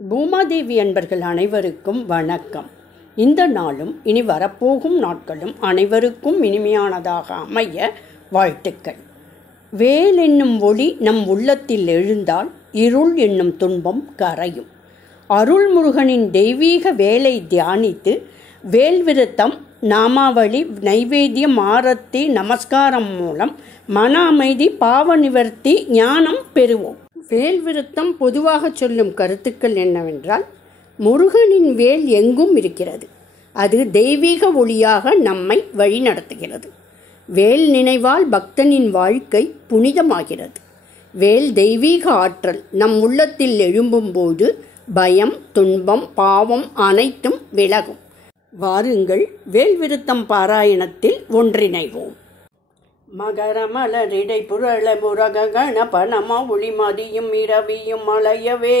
பூமாதேவி அன்பர்கள் அனைவருக்கும் வணக்கம். இந்த நாளும் இனி வரப்போகும் நாட்களும் அனைவருக்கும் இனிமையானதாக அமைய வாழ்த்துக்கள். வேல் என்னும் ஒளி நம் உள்ளத்தில் எழுந்தால் இருள் என்னும் துன்பம் கரையும். அருள்முருகனின் தெய்வீக வேலை தியானித்து வேல் விருத்தம், நாமாவளி, நைவேத்தியம், ஆரத்தி, நமஸ்காரம் மூலம் மன அமைதி, பாவ நிவர்த்தி, ஞானம் பெறுவோம். வேல் விருத்தம் பொதுவாக சொல்லும் கருத்துக்கள் என்னவென்றால், முருகனின் வேல் எங்கும் இருக்கிறது. அது தெய்வீக ஒளியாக நம்மை வழிநடத்துகிறது. வேல் நினைவால் பக்தனின் வாழ்க்கை புனிதமாகிறது. வேல் தெய்வீக ஆற்றல் நம் உள்ளத்தில் எழும்பும் போது பயம், துன்பம், பாவம் அனைத்தும் விலகும். வாருங்கள், வேல் விருத்தம் பாராயணத்தில் ஒன்றிணைவோம். மகர மலரிடை புரள முரக கணபனம ஒளிமதியும் இரவியும் மலையவே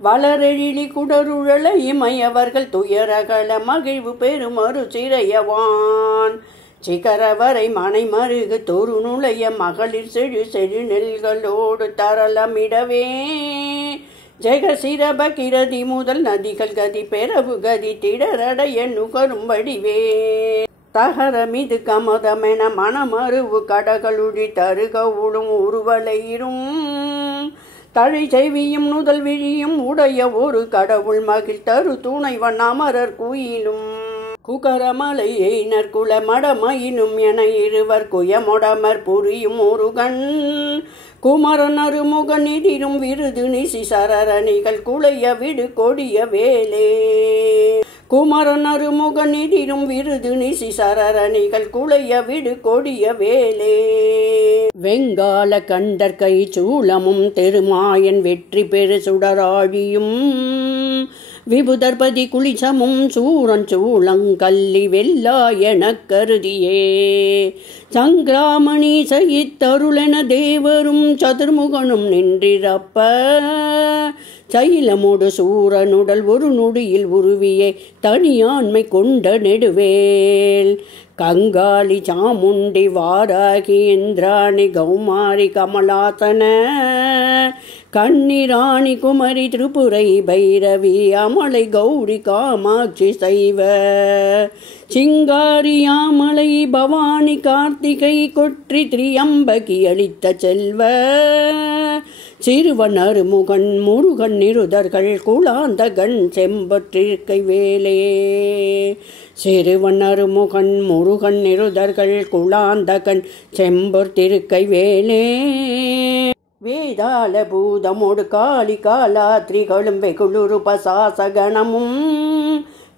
வளரெழிலி குடருழல இமையவர்கள் துயரகள மகிழ்வு பெருமறு சிறையவான் சிகரவரை மனை மருகு தொரு நுழைய மகளிர் செழு செழு நெல்களோடு தரளமிடவே ஜெகசிரப கிரதி முதல் நதிகள் கதி பெறவு கதி திடரடைய நுகரும் வடிவே தகரமிது கமதமென மனமருவு கடகளுடி தருக உடும் உருவலையிரும் தழை செய்வியும் நுதல் விழியும் உடைய ஒரு கடவுள் மகிழ் தரு துணைவன் அமரர் குயிலும் குகரமலை எயினர் குல மடமயினும் என இருவர் குயமொடமர் புரியும் முருகன் குமரன் அருமுக நிதிரும் விருது நிசி சரரணிகள் குளைய விடு கொடிய வேலே குமரன் அருமுக நிதிரும் விருது நிசி சரரணிகள் குளைய விடு கொடிய வேலே வெங்கால கண்டர் கை சூளமும் திருமாயன் வெற்றி பெரு சுடராழியும் விபுதர்பதி குளிசமும் சூரன் சூளங்கல்லி வெல்லா எனக் கருதியே சங்கிராமணி சயித்தருளென தேவரும் சதுர்முகனும் நின்றிரப்ப சைலமோடு சூரனுடல் ஒரு நொடியில் உருவியே தனியாண்மை கொண்ட நெடுவேல் கங்காளி சாமுண்டி வாராகி இந்திராணி கௌமாரி கமலாசன கன்னிராணி குமரி திரிபுரை பைரவி அமலை கௌரி காமாட்சி சைவ சிங்காரி யாமலை பவானி கார்த்திகை கொற்றி திரியம்பகி அளித்த செல்வ சிறுவன் அருமுகன் முருகன் நிருதர்கள் குலாந்தகன் செம்பற்றிருக்கை வேலே சிறுவன் அருமுகன் முருகன் நிருதர்கள் குலாந்தகன் செம்பொற்றிருக்கை வேலே வேதாள பூதமோடு காளி காலாத்ரிகளும் வெகுளுரு பசாசகணமும்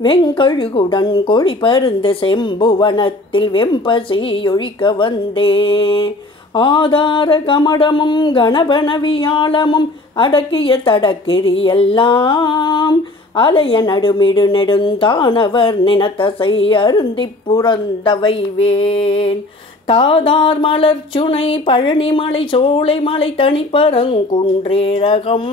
வெங்கழுகுடன் கொழி பருந்து செம்புவனத்தில் வெம்பசி ஒழிக்க வந்தே ஆதார கமடமும் கணபனவியாளமும் அடக்கிய தடக்கிரியெல்லாம் அலைய நடுமிடு நெடுந்தானவர் நினத்தசை அருந்தி புறந்தவை வேல் தாதார் மலர் சுனை பழனிமலை சோலைமலை தனிப்பரங்குன்றேரகம்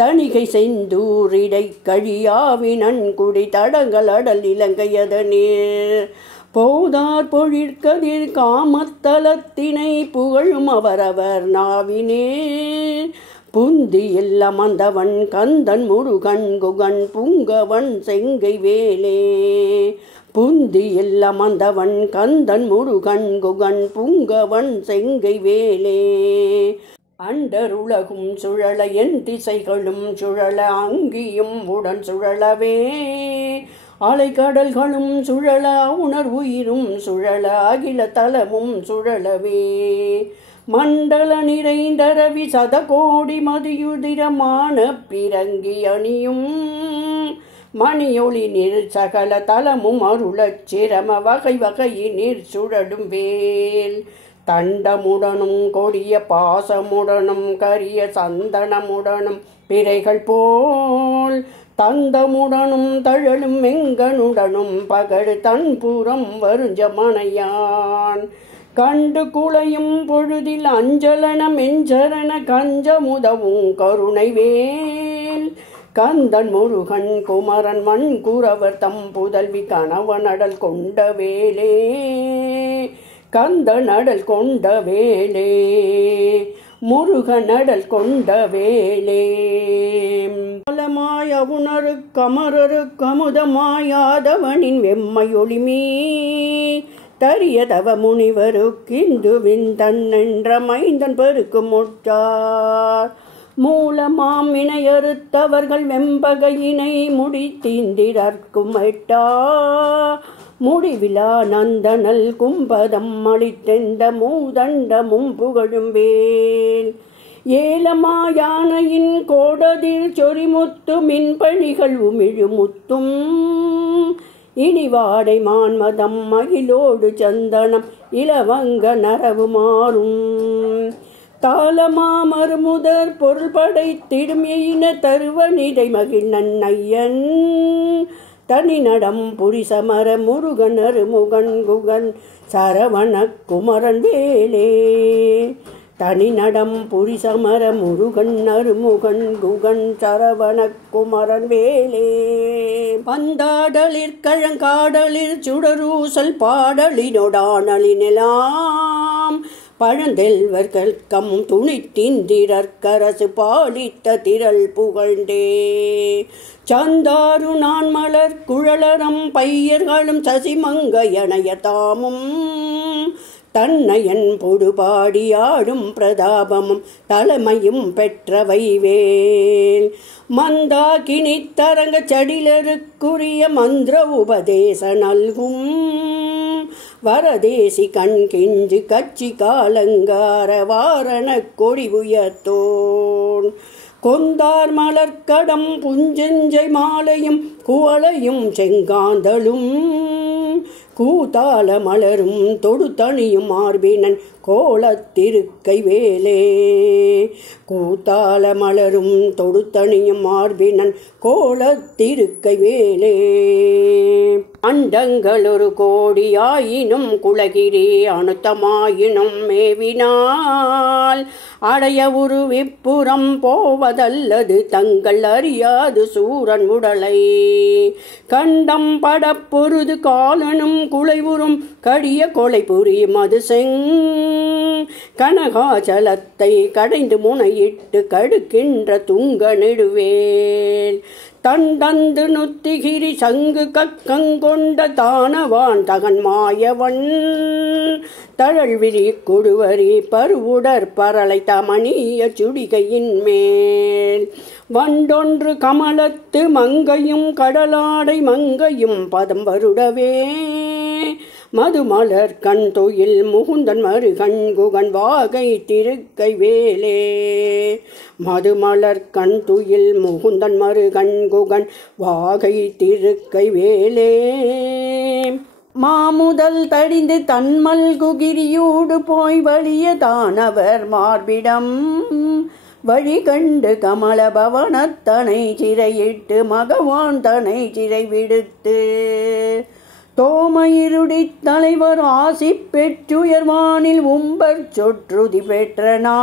தணிகை செந்தூரிடை கழியாவி நன்குடி தடங்கள் அடல் இலங்கையத நீர் போதார் பொழிற்கதிர் காமத்தலத்தினை புகழும் அவரவர் நாவினே புந்தி இல்லமந்தவன் கந்தன் முருகன் குகன் புங்கவன் செங்கை வேலே புந்தி இல்லமந்தவன் கந்தன் முருகன் குகன் புங்கவன் செங்கை வேலே அண்டருலகும் சுழல என் திசைகளும் சுழல அங்கியும் உடன் சுழலவே அலைக்கடல்களும் சுழல உணர்வுயிரும் சுழல அகில தலமும் சுழலவே மண்டல நிறைந்த ரவி சதகோடி மதியுதிரமான பிறங்கி அணியும் மணியொளி நீர் சகல தலமும் அருளச் சிரம வகை வகையினிர் சுழடும் வேல் தண்டமுடனும் கொடிய பாசமுடனும் கரிய சந்தனமுடனும் பிறைகள் போல் தந்தமுடனும் தழலும் மெங்கனுடனும் பகடு தன்புறம் வருஞ்சமனையான் கண்டு குளையும் பொழுதில் அஞ்சலன மெஞ்சரண கஞ்சமுதவும் கருணை வேல் கந்தன் முருகன் குமரன் மண் குறவர் தம் புதல்வி கணவனடல் கொண்ட வேலே கந்தனடல் கொண்ட வேலே முருகனடல் கொண்ட வேலே. ஞாலமாய் அவுணரு கமரரு கமுதமாயாதவனின் வெம்மையொளிமீ தரிய தவ முனிவருக்கிந்துவின் தன்னென்ற மைந்தன் பெருக்கு முற்றார் மூலமாம் இணையறுத்தவர்கள் வெம்பகையினை முடித்தீந்திரர்க்கும் எட்டா முடிவிலா நந்தனல் கும்பதம் அளித்தெந்த மூதண்டமும் புகழும்பேல் ஏலமாயானையின் கோடதிர் சொரிமுத்து மின்பணிகள் உமிழுமுத்தும் இனிவாடை மான்மதம் மகிழோடு சந்தனம் இளவங்க நரவு மாறும் தாளமா மறுமுதற் பொருள் படைத்திடும் எயின தருவனிடை மகிழ் நன்னையன் தனி நடம் புரிசமர முருகன் அருமுகன் குகன் சரவண குமரன் வேலே தனி நடம் புரிசமர முருகன் அருமுகன் குகன் சரவண குமரன் வேலே பந்தாடலிற் கழங்காடலிற் சுடரூசல் பாடலினொடானலினெலாம் பழந்தெல்வர்கள் கம் துணித்திந்திரற்கரசு பாலித்த திரள் புகழ்ந்தே சந்தாரு நான் மலர் குழலரம் பையர்களும் சசிமங்கையனைய தாமும் தன்னையன் பொடுபாடியாடும் பிரதாபமும் தலைமையும் பெற்றவை வேல் மந்தாகினி தரங்க சடிலருக்குரிய மந்திர உபதேச நல்கும் வரதேசி கண்கிஞ்சு கச்சி காலங்கார வாரண கொடி உயர்த்தோன் கொந்தார் மலர்கடம் புஞ்செஞ்சை மாலையும் குவளையும் செங்காந்தளும் கூத்தால மலரும் தொடுத்தணியும் மார்பினன் கோலத்திருக்கை வேலே கூத்தால மலரும் தொடுத்தணியும் மார்பினன் கோலத்திருக்கை வேலே அண்டங்கள் ஒரு கோடியாயினும் குலகிரி அனுத்தமாயினும் மேவினால் அடைய ஒரு விப்புறம் போவதல்லது தங்கள் அறியாது சூரன் உடலை கண்டம் படப்பொருது காலனும் குலைவுறும் கடிய கொலை புரியும் அது செங் கனகாச்சலத்தை கடைந்து முனையிட்டு கடுக்கின்ற துங்க நெடுவேல் தண்டந்து நுத்திகிரி சங்கு கக்கங்கொண்ட தானவான் தகன் மாயவன் தழல்விரி கொடுவரி பருவுடற் பரலை தமணிய சுடிகையின் மேல் வண்டொன்று கமலத்து மங்கையும் கடலாடை மங்கையும் பதம் வருடவே மதுமலர் கண் தொயில் முகுந்தன் மருகன் குகன் வாகை திருக்கை வேலே மதுமலர் கண் துயில் முகுந்தன் மருகன் குகன் வாகை திருக்கை வேலே மாமுதல் தடிந்து தன்மல் குகிரியூடு போய் வலிய தானவர் மார்பிடம் வழி கண்டு கமல பவனத்தனை சிறையிட்டு மகவான் தனை சிறை விடுத்து தோமயிருடி தலைவர் ஆசி பெற்றுயர்வானில் உம்பர் சொற்றுதி பெற்றனா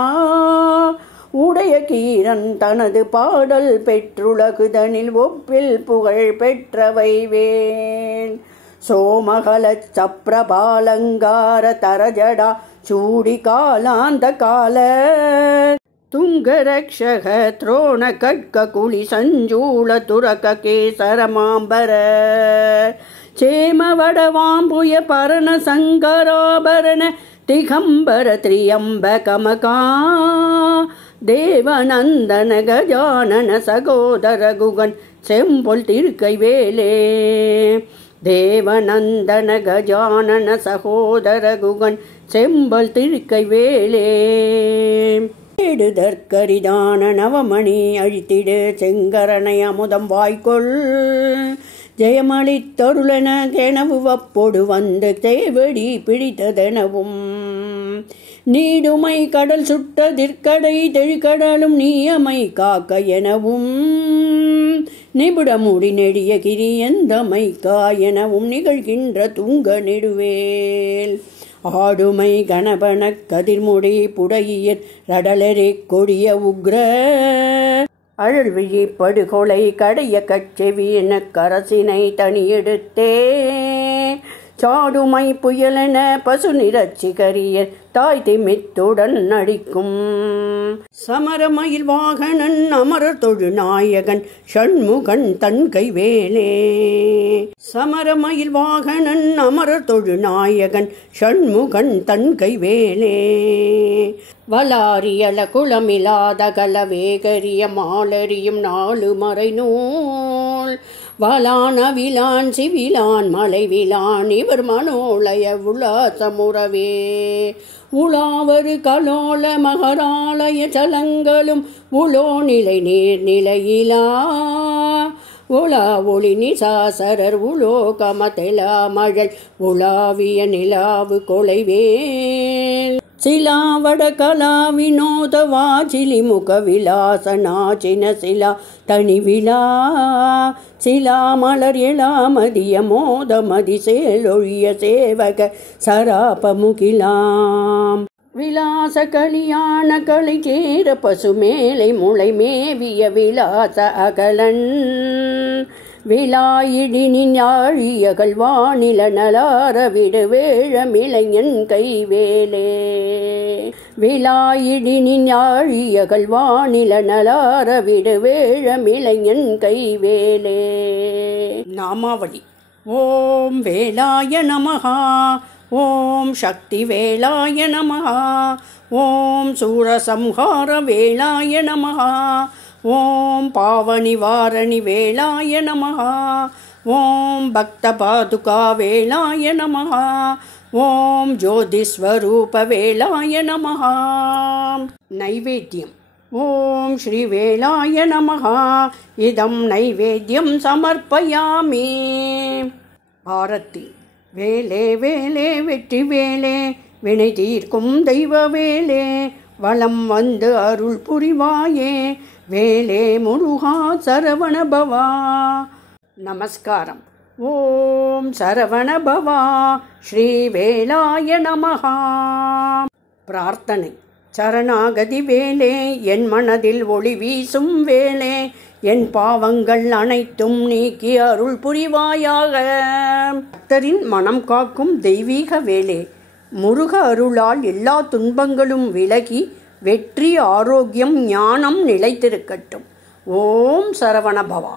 உடைய கீரன் தனது பாடல் பெற்றுலகுதனில் ஒப்பில் புகழ் பெற்றவை வேல் சோமகல சப்ரபாலங்கார தரஜடா சூடி காலாந்த கால துங்கரக்ஷக த்ரோண கட்க குளி சஞ்சூல துரக கேசர மாம்பர சேமவடவாம்புய பரண சங்கராபரண திகம்பர திரியம்ப கமகா தேவநந்தன கஜானன சகோதர குகன் செம்பொல் திருக்கை வேலே தேவநந்தன கஜானன சகோதர குகன் செம்பொல் திருக்கை வேலே ஏடுதற்கரிதான நவமணி அழித்திடு செங்கரனை அமுதம் வாய்க்கொள் ஜெயமளித்தருளென கெனவு வப்பொடு வந்து தேவடி பிடித்ததெனவும் நீடுமை கடல் சுட்டதிற்கடை தெழிக்கடலும் நீயமை காக்க எனவும் நிபுடமுடி நெடிய கிரி எந்தமை காயெனவும் நிகழ்கின்ற துங்க நெடுவேல் ஆடுமை கணபன கதிர்முடி புடையியர் ரடலரே கொடிய உக்ர அழல்விழி படுகொலை கடைய கச்செவியன கரசினை தனியெடுத்தே சாடுமை புயலென பசு நிறச்சிகரியர் தாய் திமித்துடன் நடிக்கும் சமரமயில் வாகனன் அமரர் தொழுநாயகன் ஷண்முகன் தன் கைவேலே. சமரமயில் வாகனன் அமரர் தொழுநாயகன் ஷண்முகன் தன் கைவேலே. வலாரியல குளமிலாத கலவேகரிய மாலரியும் நாலு மறை நூல் வலான விலான் சிவிலான் மலை விலான் இவர் மனோலய உலாசமுறவே. உலாவரு கலோல மகராலய சலங்களும் உலோ நிலை நீர் நிலையிலா உலா ஒளி நிசாசரர் உலோ கமதெலா மழல் உலாவிய நிலாவு கொலைவேல். சிலாவட கலா வினோத வாஜிலி முக விலாச நாச்சின சிலா தனிவிழா சிலா மலர் எழாமதிய மோதமதி சேலொழிய சேவக சராபமுகிலாம். விலாச கலியான களி சேர பசுமேலை முளை மேவிய விலாச அகலன் விலாயிடினின் ஆழியகள் வானில நலார விடு வேழமிளைஞன் கைவேலே. விலாயிடினின் ஆழியகள் வானில நலார விடு வேழமிளைஞன் கைவேலே. நாமாவளி. ஓம் வேலாய நமஹா. ஓம் சக்தி வேலாய நமஹா. ஓம் சூரசம்ஹார வேலாய நமஹா. ஓம் பாவநிவாரணி வேலாய நமஹா. ஓம் பக்த பாதுகா வேலாய நமஹா. ஓம் ஜோதிஸ்வரூப வேலாய நமஹா. நைவேத்தியம். ஓம் ஸ்ரீ வேலாய நமஹா. இதம் நைவேத்தியம் சமர்ப்பயாமி. ஆரத்தி. வேலே வேலே வெற்றி வேலே வினை தீர்க்கும் தெய்வ வேலே வலம் வந்து அருள் புரிவாயே வேலே முருகா சரவண பவா. நமஸ்காரம். ஓம் சரவண பவா ஸ்ரீ வேலாய நமஹா. பிரார்த்தனை. சரணாகதி வேலே என் மனதில் ஒளி வீசும் வேலே என் பாவங்கள் அனைத்தும் நீக்கி அருள் புரிவாயாக. பக்தரின் மனம் காக்கும் தெய்வீக வேலே முருக அருளால் எல்லா துன்பங்களும் விலகி வெற்றி ஆரோக்கியம் ஞானம் நிலைத்திருக்கட்டும். ஓம் சரவண பவா.